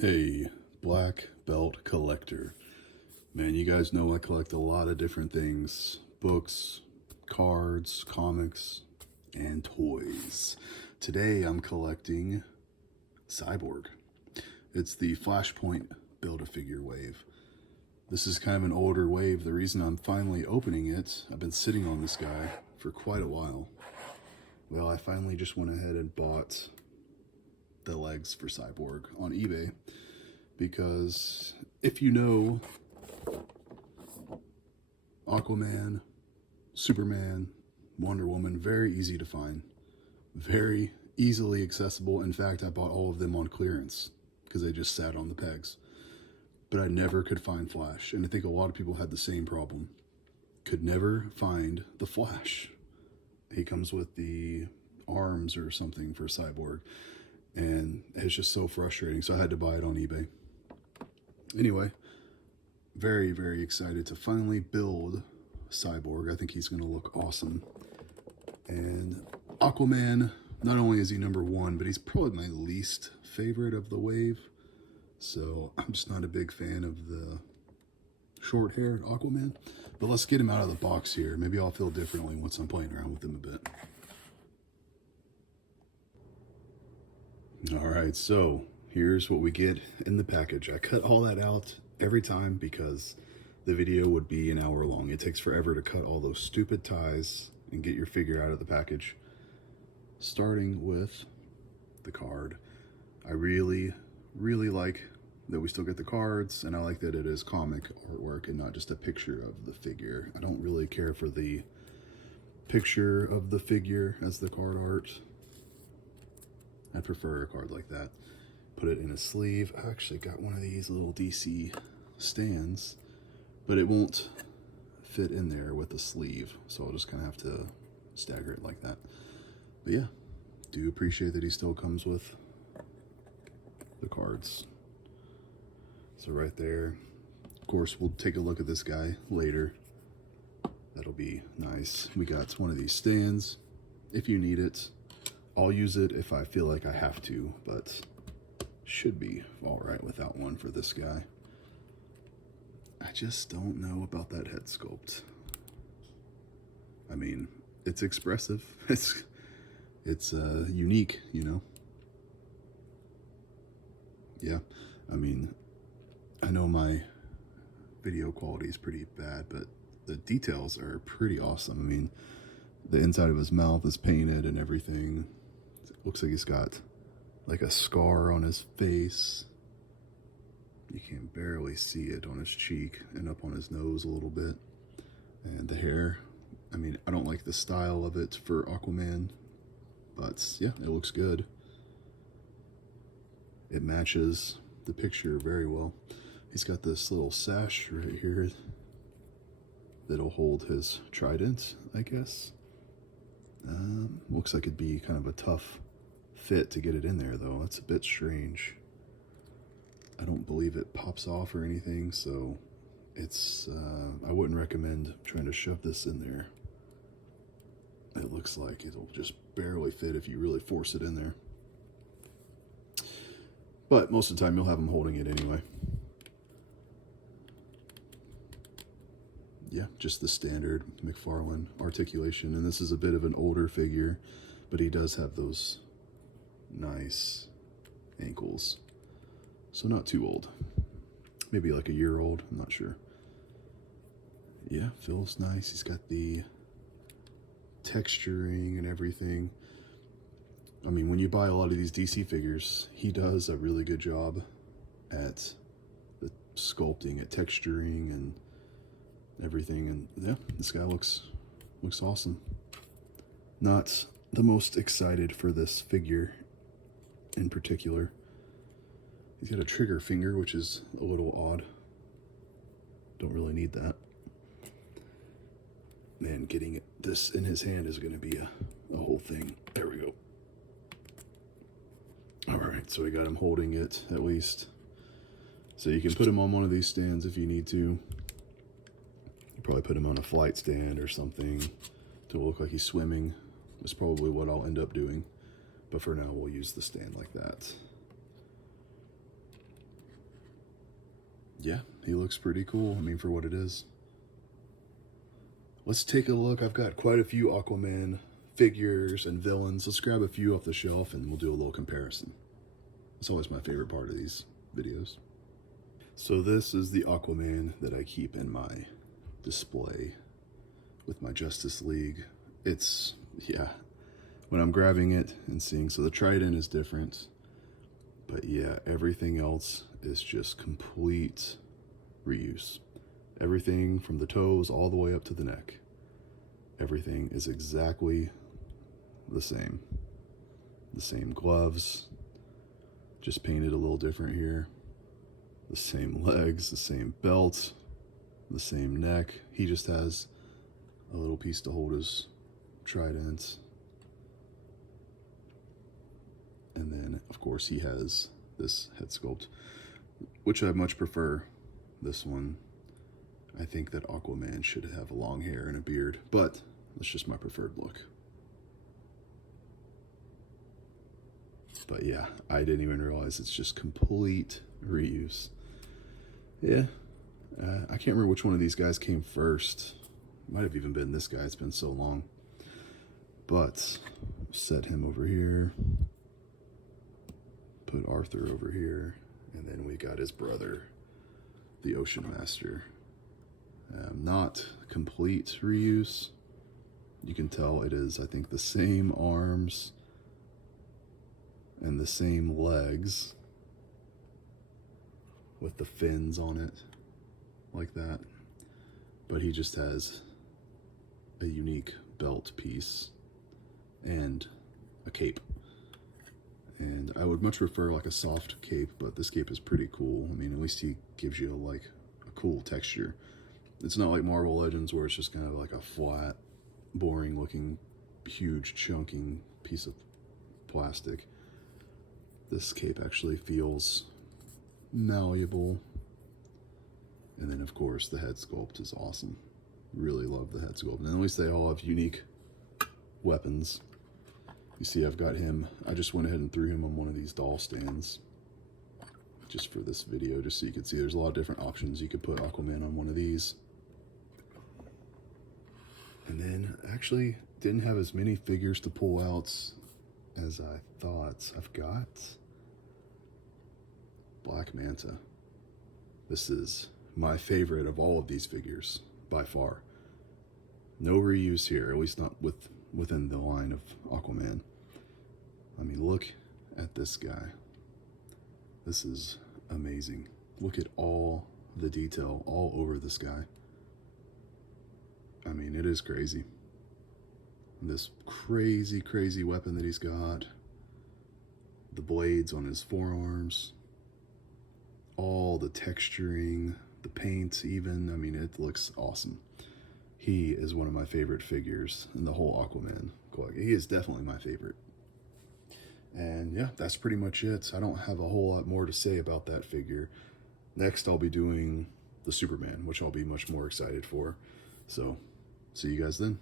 Hey, black belt collector. Man, you guys know I collect a lot of different things. Books, cards, comics, and toys. Today I'm collecting Cyborg. It's the Flashpoint Build-A-Figure wave. This is kind of an older wave. The reason I'm finally opening it, I've been sitting on this guy for quite a while. Well, I finally just went ahead and bought the legs for Cyborg on eBay, because if you know Aquaman, Superman, Wonder Woman, very easy to find, very easily accessible. In fact, I bought all of them on clearance because they just sat on the pegs. But I never could find Flash, and I think a lot of people had the same problem. Could never find the Flash. He comes with the arms or something for Cyborg, and it's just so frustrating, so I had to buy it on eBay. Anyway, very, very excited to finally build Cyborg. I think he's going to look awesome. And Aquaman, not only is he number one, but he's probably my least favorite of the wave. So I'm just not a big fan of the short-haired Aquaman. But let's get him out of the box here. Maybe I'll feel differently once I'm playing around with him a bit. Alright, so here's what we get in the package. I cut all that out every time because the video would be an hour long. It takes forever to cut all those stupid ties and get your figure out of the package. Starting with the card. I really, really like that we still get the cards, and I like that it is comic artwork and not just a picture of the figure. I don't really care for the picture of the figure as the card art. I prefer a card like that. Put it in a sleeve. I actually got one of these little DC stands, but it won't fit in there with the sleeve, so I'll just kind of have to stagger it like that. But yeah, do appreciate that he still comes with the cards. So right there, of course, we'll take a look at this guy later. That'll be nice. We got one of these stands if you need it. I'll use it if I feel like I have to, but should be all right without one for this guy. I just don't know about that head sculpt. I mean, it's expressive. It's unique, you know? Yeah, I mean, I know my video quality is pretty bad, but the details are pretty awesome. I mean, the inside of his mouth is painted and everything. It looks like he's got like a scar on his face. You can barely see it on his cheek and up on his nose a little bit. And the hair, I mean, I don't like the style of it for Aquaman, but yeah, it looks good. It matches the picture very well. He's got this little sash right here that'll hold his trident, I guess. Looks like it'd be kind of a tough fit to get it in there, though. That's a bit strange. I don't believe it pops off or anything, so it's I wouldn't recommend trying to shove this in there. It looks like it'll just barely fit if you really force it in there. But most of the time you'll have him holding it anyway. Yeah, just the standard Mcfarlane articulation. And this is a bit of an older figure, but he does have those nice ankles. So not too old. Maybe like a year old, I'm not sure. Yeah, feels nice. He's got the texturing and everything. I mean, when you buy a lot of these DC figures, he does a really good job at the sculpting, at texturing and everything. And yeah, this guy looks awesome. Not the most excited for this figure in particular. He's got a trigger finger, which is a little odd. Don't really need that. Man, getting this in his hand is going to be a whole thing. There we go. Alright, so we got him holding it, at least. So you can put him on one of these stands if you need to. You probably put him on a flight stand or something to look like he's swimming. That's probably what I'll end up doing. But for now, we'll use the stand like that. yeah, he looks pretty cool. I mean, for what it is. Let's take a look. I've got quite a few Aquaman figures and villains. Let's grab a few off the shelf and we'll do a little comparison. It's always my favorite part of these videos. So this is the Aquaman that I keep in my display with my Justice League. It's, yeah, when I'm grabbing it and seeing, so the trident is different, but yeah, everything else is just complete reuse. Everything from the toes all the way up to the neck. Everything is exactly the same. The same gloves, just painted a little different here. The same legs, the same belt, the same neck. He just has a little piece to hold his trident. And then, of course, he has this head sculpt, which I much prefer this one. I think that Aquaman should have long hair and a beard, but that's just my preferred look. But yeah, I didn't even realize it's just complete reuse. Yeah, I can't remember which one of these guys came first. Might have even been this guy, it's been so long. But set him over here, put Arthur over here, and then we got his brother, the Ocean Master. Not complete reuse. You can tell it is, I think, the same arms and the same legs with the fins on it, like that. But he just has a unique belt piece and a cape. And I would much prefer like a soft cape, but this cape is pretty cool. I mean, at least he gives you like a cool texture. It's not like Marvel Legends where it's just kind of like a flat, boring looking, huge chunking piece of plastic. This cape actually feels malleable. And then of course the head sculpt is awesome. Really love the head sculpt. And at least they all have unique weapons. You see I've got him, I just went ahead and threw him on one of these doll stands just for this video, just so you can see there's a lot of different options. You could put Aquaman on one of these. And then actually didn't have as many figures to pull out as I thought. I've got Black Manta. This is my favorite of all of these figures by far. No reuse here, at least not within the line of Aquaman. I mean, look at this guy. This is amazing. Look at all the detail all over this guy. I mean, it is crazy. This crazy, crazy weapon that he's got. The blades on his forearms. All the texturing, the paint even. I mean, it looks awesome. He is one of my favorite figures in the whole Aquaman collection. He is definitely my favorite. And yeah, that's pretty much it. I don't have a whole lot more to say about that figure. Next, I'll be doing the Superman, which I'll be much more excited for. So, see you guys then.